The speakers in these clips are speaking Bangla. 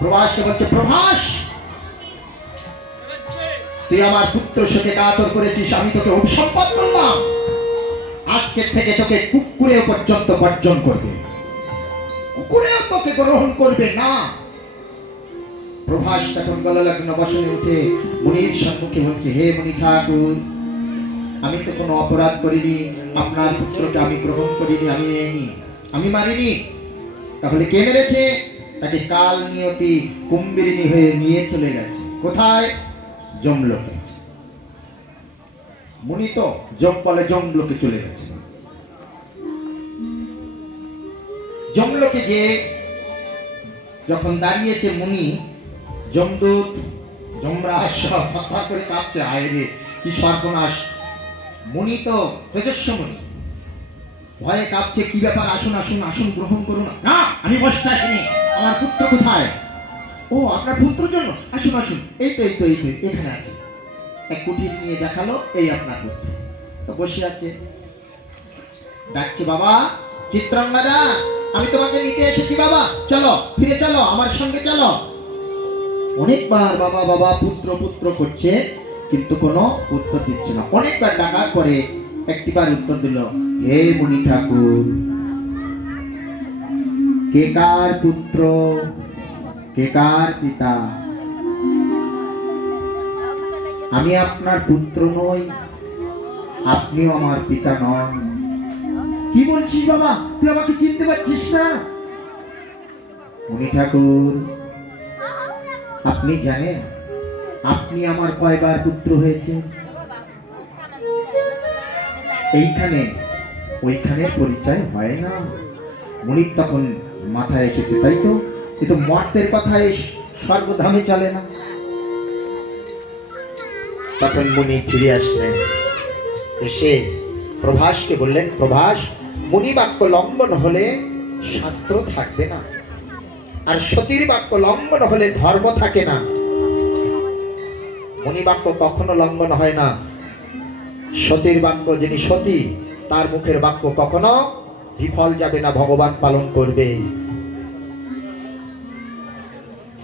প্রভাসকে বলছে, প্রভাস তুই আমার পুত্র সাথে কাতর করেছিস, আমি তোকে অভিসম্পাদ করলাম, আজকের থেকে তোকে কুকুরেও পর্যন্ত বর্জন করবে, কুকুরেও তোকে গ্রহণ করবে না। প্রভাস তখন গললগ্ন বসনে উঠে মুনির সম্মুখে বলছে, হে মুনি ঠাকুর, আমি তো কোনো অপরাধ করিনি, আপনার পুত্রকে আমি গ্রহণ করিনি, আমি নেইনি, আমি মারিনি। তাহলে কে মেরেছে? তাকে কাল নিয়তি কুম্ভীরিণী হয়ে নিয়ে চলে গেছে। কোথায়? যমলোকে। মুনি তো যম বলে যমলোকে চলে গেছে। যমলোকে যে যখন দাঁড়িয়েছে মুনি, যমদূত যমরাজ হত্যা করে কাঁপছে, আয় রে কি সর্বনাশ। মুনি তো তেজস্ব মুনি, ভয়ে কাঁপছে, কি ব্যাপার, আসুন আসুন আসুন গ্রহণ করুন। না, আমি বসতে আসিনি, আমার পুত্র কোথায়? ও, আপনার পুত্রের জন্য, আসুন আসুন, এই তো এই তো এই তো এখানে আছে। এক কুঠির নিয়ে দেখালো, এই আপনার পুত্র। তো বসে আছে, ডাকছে, বাবা চিত্রাঙ্গদা, আমি তোমাকে নিতে এসেছি বাবা, চলো ফিরে চলো, আমার সঙ্গে চলো। অনেকবার বাবা বাবা পুত্র পুত্র করছে, কিন্তু কোনো উত্তর দিচ্ছে না। অনেকবার ডাকার পরে একটিবার উত্তর দিল, হে মুনি ঠাকুর, কে কার পুত্র, কে কার পিতা? আমি আপনার পুত্র নই, আপনিও আমার পিতা নন। কি বলছিস বাবা, তুই আমাকে চিনতে পারছিস না? মুনি ঠাকুর, আপনি জানেন আপনি আমার কয়বার পুত্র হয়েছে? এইখানে ওইখানে পরিচয় হয় না। মুনির তখন মাথায় এসেছে, তাই তো, কিন্তু মর্তের কথায় স্বর্গধামে চলে না। তখন মুনি ফিরে আসলেন, এসে প্রভাসকে বললেন, প্রভাস, মুনি বাক্য লঙ্ঘন হলে শাস্ত্র থাকবে না, আর সতীর বাক্য লঙ্ঘন হলে ধর্ম থাকে না। মুনি বাক্য কখনো লঙ্ঘন হয় না। সতীর বাক্য, যিনি সতী, তার মুখের বাক্য কখনো বিফল যাবে না, ভগবান পালন করবে।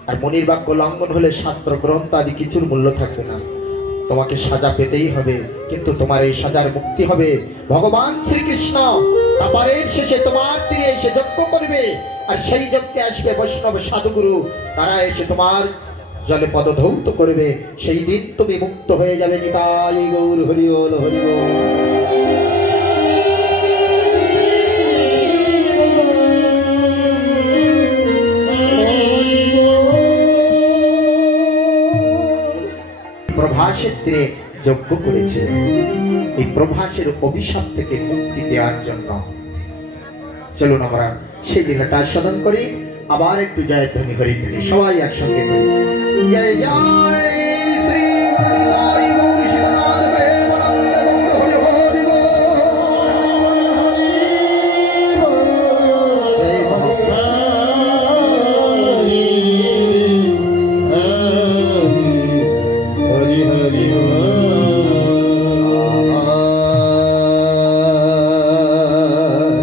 আর মুনির বাক্য লঙ্ঘন হলে শাস্ত্র গ্রন্থ আদি কিছুর মূল্য থাকবে না। তোমাকে সাজা পেতেই হবে, কিন্তু তোমার এই সাজার মুক্তি হবে ভগবান শ্রীকৃষ্ণ তারপরের শেষে তোমার তীরে এসে যজ্ঞ করবে, আর সেই যজ্ঞে আসবে বৈষ্ণব সাধুগুরু, তারা এসে তোমার জলে পদধৌত করবে। সেই দিন তুমি মুক্ত হয়ে যাবে। নিতাই গৌর হরি বল, হরি বল। প্রভাসের তীরে যজ্ঞ করেছিলেন এই প্রভাসের অভিশাপ থেকে মুক্তি দেওয়ার জন্য। চলুন আমরা সেই লীলাটা আস্বাদন করি। আবার একটু জয় ধ্বনি হরি ধ্বনি সবাই একসঙ্গে করি। জয় জয়